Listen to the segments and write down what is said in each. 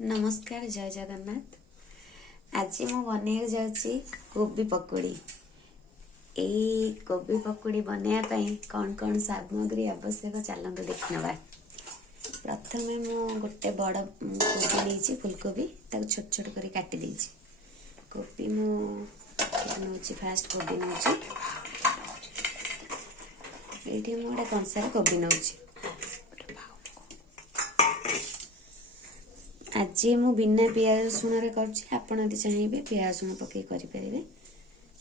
नमस्कार जय जगन्नाथ। आज मु बनैया जाऊँगी कोबी पकोड़ी। यही कोबी पकोड़ी बनैया कौन कौन सामग्री आवश्यक चलते देखा। प्रथम मु गोटे बड़ कोबी नहीं फुलकोबी छोट छोट कर काटी देछि। कोबी मुझे फास्ट कोबी नौ ये गोटे कंसार कोबी नौ। आज मु बिना पियाज रसुण कर चाहिए पियाज रसुण पकई करें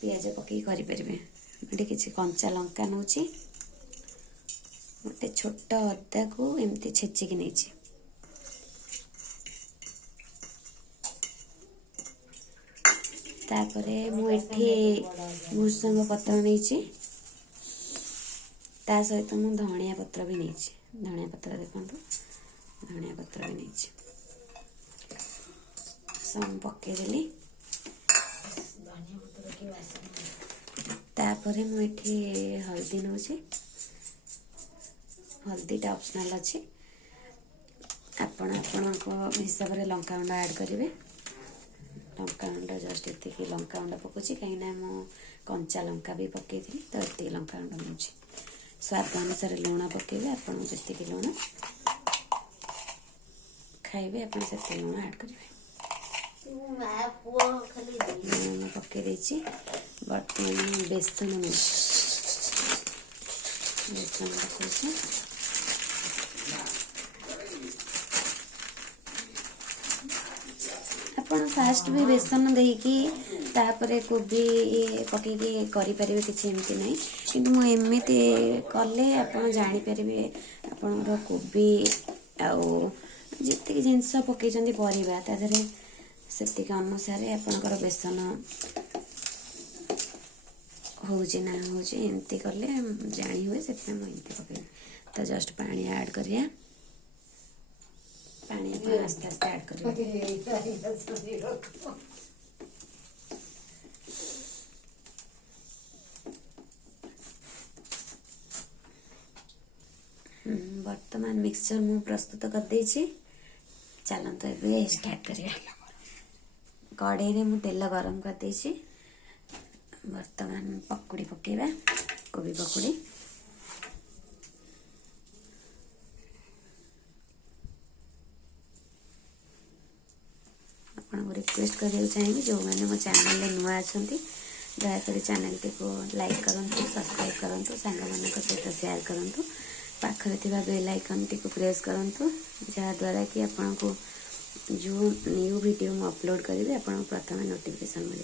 पियाज पकई करें। किसी कंचा लंका नौ गोटे छोट अदा को एमती छेचिकी नहीं तापरे मुझे भूसंग पत्र नहीं ता सहित मु धनिया पत्र भी नहीं धनिया पत्र देखो धनिया पत्र भी नहीं सब पकईदेली। तापर मुझे हल्दी नौ हल्दीटा ऑप्शनल अच्छे आपण हिसाब से लंकागुंड ऐड करेंगे। लंकागुंड जस्ट ये लंकागुंड पकाऊँ कहीं मु कंचा लंका भी पकई थी तो ये लंकागुंड नौ। स्वाद अनुसार लुण पकेबे आपन जी लुण खाइबे आप लुण ऐड करेंगे। पकई देछि बर्तमान बेसन बेसन पकड़ अपन फास्ट भी बेसन देकी तापरे कोबी पकईकी करें किसी एमती ना कि एमती कले आप जापर आपणर कोबी आती जिनस पकई परिवा तादे से अनुसार आपणकर बेसन होची ना होची एमती कले जानी हुए से एमती पकई तो जस्ट पानी ऐड करिया पानी आस्ते आस्ते ऐड करिया। वर्तमान मिक्सचर मु प्रस्तुत कर देछि। चलते ए स्टार्ट करिया। कड़े रे मु तेल गरम कर देछि। वर्तमान पकोड़ी पकेबा कोबी पकोड़ी आपको रिक्वेस्ट करने चाहिए जो मैंने मो चैनल नुआ अच्छा दयाकोरी चैनल टी को लाइक करूँ सब्सक्राइब करूँ सांग मान सहित सेयार करूँ पाखे बेल आइकन टी को प्रेस करूँ जहाँद्वारा कि आपन को जो न्यू वीडियो मु अपलोड करी आपन प्रथम नोटिफिकेशन मिल।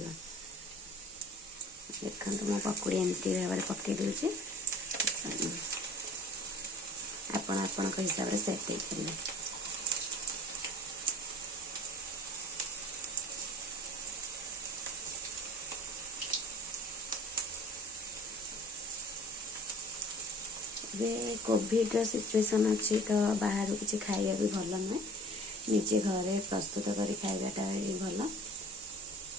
देखो मो पकोड़ी एमती भाव में पकई दूसरी आपण हिसाब से सेट करेंगे। कोविड सिचुएशन अच्छी तो बाहर किसी खाइबा भी भल नुहे निजे घरे प्रस्तुत कर खाइबाटा भी भल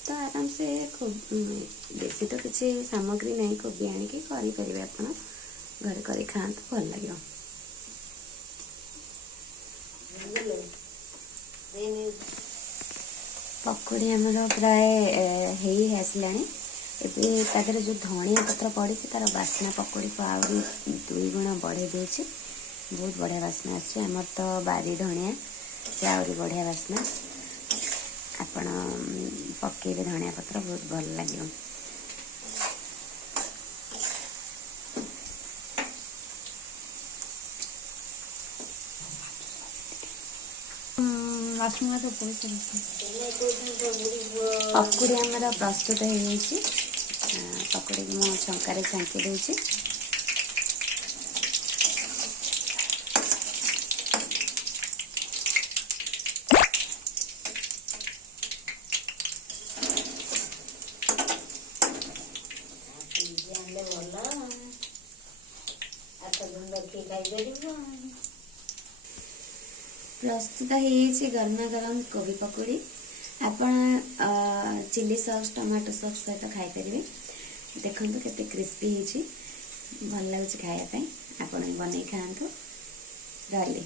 तो आराम से बेसी तो किसी सामग्री नहीं कोबी आनिकी करेंगे आप घर कर खाते भल लगे। पकोड़ी आमर प्राय आसला एवं जो धनिया पत्र पड़ी तार बास्ना पकोड़ी को आहरी 2 गुण बढ़े दूसरी बहुत बढ़िया बास्ना आमर तो बारी धनिया से आहरी बढ़िया बास्ना आपण पकेबे धनिया पत्र बहुत भल लगे। पकोड़ी आमर प्रस्तुत हो पकोड़ी मो छंकार छांकी दूसरी प्रस्तुत हो गरमा गरम कोबी पकोड़ी आपण चिली सॉस टमाटो सॉस सहित खाईपर देखो केते क्रिस्पी भल लगे खायापी आप बन खातु रही।